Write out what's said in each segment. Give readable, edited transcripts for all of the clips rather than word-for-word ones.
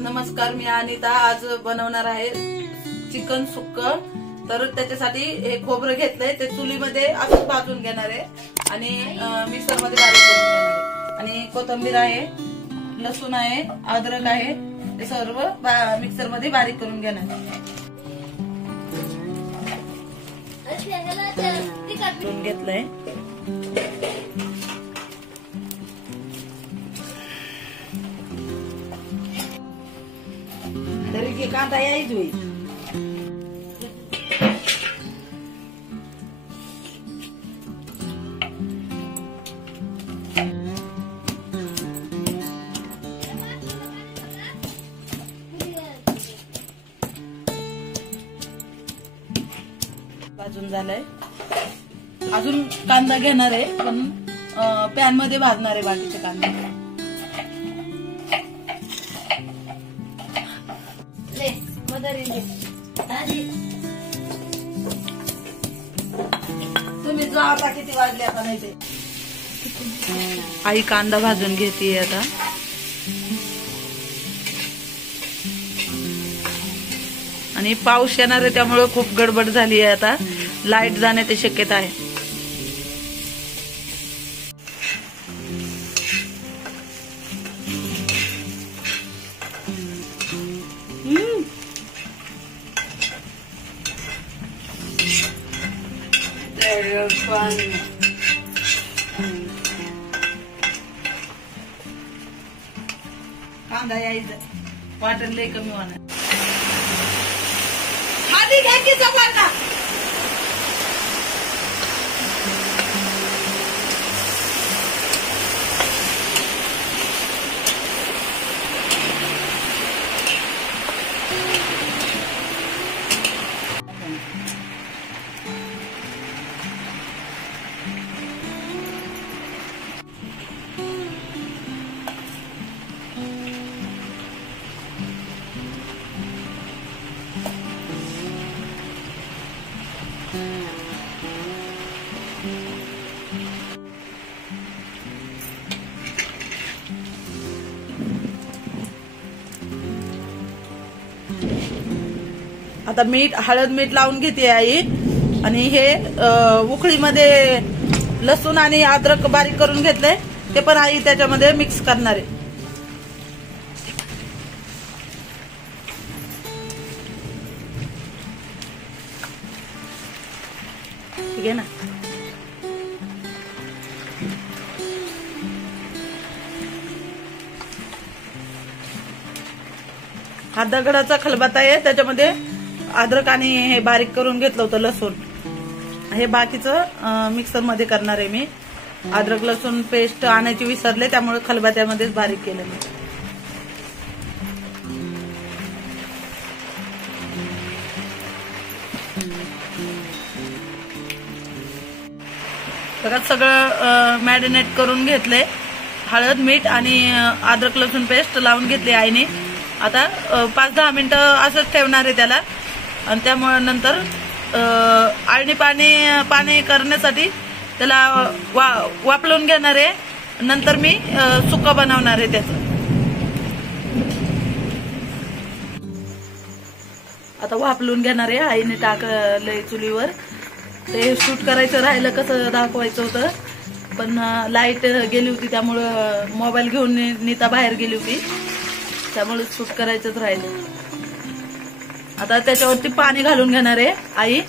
नमस्कार, मी अनिता आज बनवणार आहे चिकन सुक्क। तर त्याच्यासाठी हे खोबरं घेतलंय, ते चुलीमध्ये असं भाजून घेणार आहे आणि मिक्सर मध्ये बारीक करून घेणार आहे। आणि कोथिंबीर आहे, लसूण आहे, अद्रक आहे, ते सर्व मिक्सर मध्ये बारीक करून घेणार आहे। घेतलंय तरी की कांदा यायच होईल। भाजून झालंय, अजून कांदा घेणार आहे पण पॅन मध्ये भाजणार आहे बाकीचे कांदा। तुम्ही जो आता किती वाजले आता नाही ते आई कांदा भाजून घेते आता। आणि पाऊस येणार आहे त्यामुळे खूप गडबड झाली आहे, आता लाईट जाण्याची शक्यता आहे। कांदा यायचं वाटण लय कमी होणार। आधी घ्या की जवळ आता मीठ हळद मीठ लावून घेते आई। आणि हे उकळीमध्ये लसूण आणि अद्रक बारीक करून घेतलंय, ते पण आई त्याच्यामध्ये मिक्स करणार आहे। ठीक आहे ना। हा दगडाचा खलबत्ता आहे, त्याच्यामध्ये अद्रक आणि हे बारीक करून घेतलं होतं लसूण, हे बाकीचं मिक्सर मध्ये करणार आहे मी। अद्रक लसूण पेस्ट आणायची विसरले, त्यामुळे खलबत्त्यामध्येच बारीक केलं मी। सगळं मॅरिनेट करून घेतलंय, हळद मीठ आणि अद्रक लसूण पेस्ट लावून घेतली आईने। आता 5-10 मिनिटं असंच ठेवणार आहे त्याला, आणि त्यामुळे नंतर आळणी पाणी करण्यासाठी त्याला वाफलून घेणार आहे। नंतर मी सुक्का बनवणार आहे त्याचं। आता वाफलून घेणार आहे, आईने टाकलंय चुलीवर। ते शूट करायचं राहिलं, कसं दाखवायचं होतं, पण लाईट गेली होती त्यामुळं मोबाईल घेऊन नीता बाहेर गेली होती, त्यामुळे शूट करायचंच राहिलं। आता त्याच्यावरती पाणी घालून घेणार आहे आई,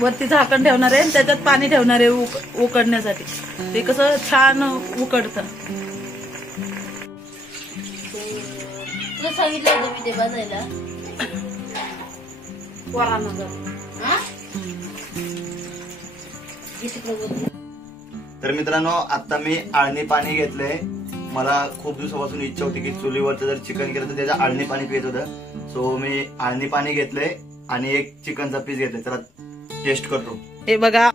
वरती झाकण ठेवणार आहे, त्याच्यात पाणी ठेवणार आहे उकडण्यासाठी। ते कसं छान उकडतं। तुला सांगितलं होतं मी ते बजायला तर मित्रांनो, आता मी आळणी पाणी घेतलंय। मला खूप दिवसापासून इच्छा होती की चुलीवरचं जर चिकन केलं तर त्याचं आळणी पाणी पित होतं। सो मी आळणी पाणी घेतलंय आणि एक चिकनचा पीस घेतलाय, त्याला टेस्ट करतो। हे बघा,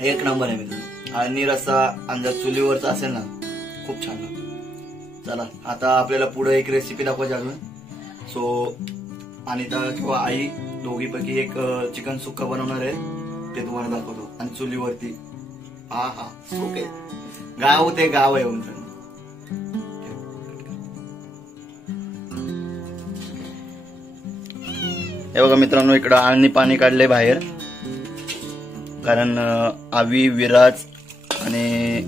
एक नंबर आहे मित्रांनो। आळणी रस्सा आणि जर चुलीवरचा असेल ना, खूप छान लागतो। चला आता आपल्याला पुढे एक रेसिपी दाखवायची अजून। सो अनिता किंवा आई दोघीपैकी एक चिकन सुक्का बनवणार आहे, ते तुम्हाला दाखवतो। आणि चुलीवरती हा हा ओके गाव ते गाव आहे उंच. हे बघा मित्रांनो, इकडं आळणी पाणी काढले बाहेर, कारण आवी, विराज आणि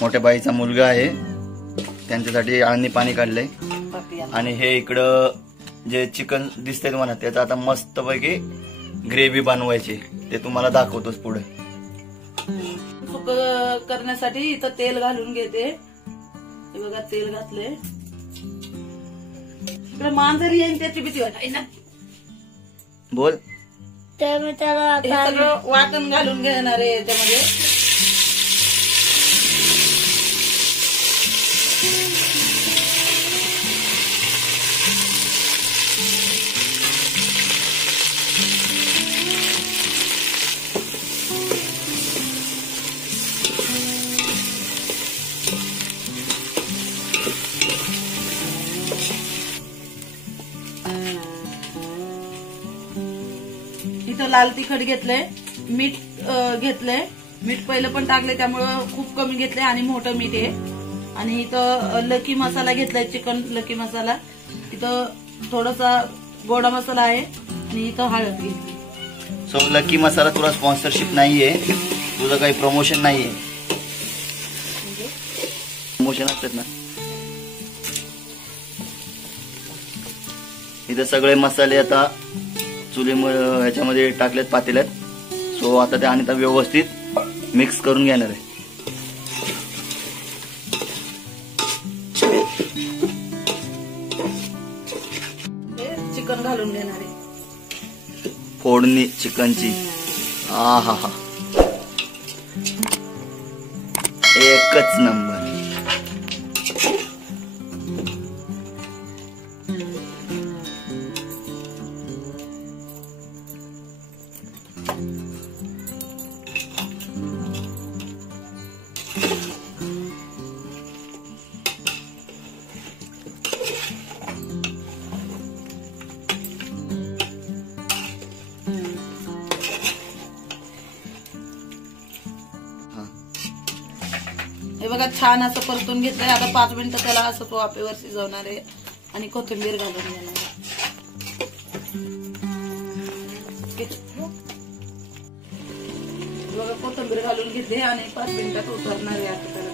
मोठ्या बाईचा मुलगा आहे त्यांच्यासाठी आळणी पाणी काढलंय. आणि हे इकडं जे चिकन दिसतंय तुम्हाला, त्याचं आता मस्तपैकी ग्रेव्ही बनवायची, ते तुम्हाला दाखवतोच पुढे. सुक करण्यासाठी इथं तेल घालून घेते. हे बघा तेल घातले. इकडे मांजरी येईन त्याची भीती वाटते ना. बोल. तर मी त्याला हे सगळं वाटण घालून घेणार आहे याच्यामध्ये. इथं लाल तिखट घेतलंय, मीठ घेतलंय. मीठ पहिलं पण टाकलंय त्यामुळं खूप कमी घेतलंय आणि मोठं मीठ आहे. आणि इथं लकी मसाला घेतलाय, चिकन लकी मसाला. इथं थोडासा गोडा मसाला आहे आणि इथं हळद घेतली. सो लकी मसाला तुला स्पॉन्सरशिप नाहीये, तुझं काही प्रमोशन नाहीये. प्रमोशन असतात ना. इथं सगळे मसाले आता ह्याच्यामध्ये टाकलेत पातेल्यात. सो आता ते आणि व्यवस्थित मिक्स करून घेणार आहे. चिकन घालून घेणार आहे. फोडणी चिकनची. हा हा हा, एकच नंबर. हे बघा छान असं परतून घेतलंय. आता 5 मिनिटं त्याला असं वाफेवर शिजवणार आहे आणि कोथिंबीर घालून घेणार आहे. बघा कोथिंबीर घालून घेतली आणि 5 मिनिटात उतरणार आहे आता त्याला.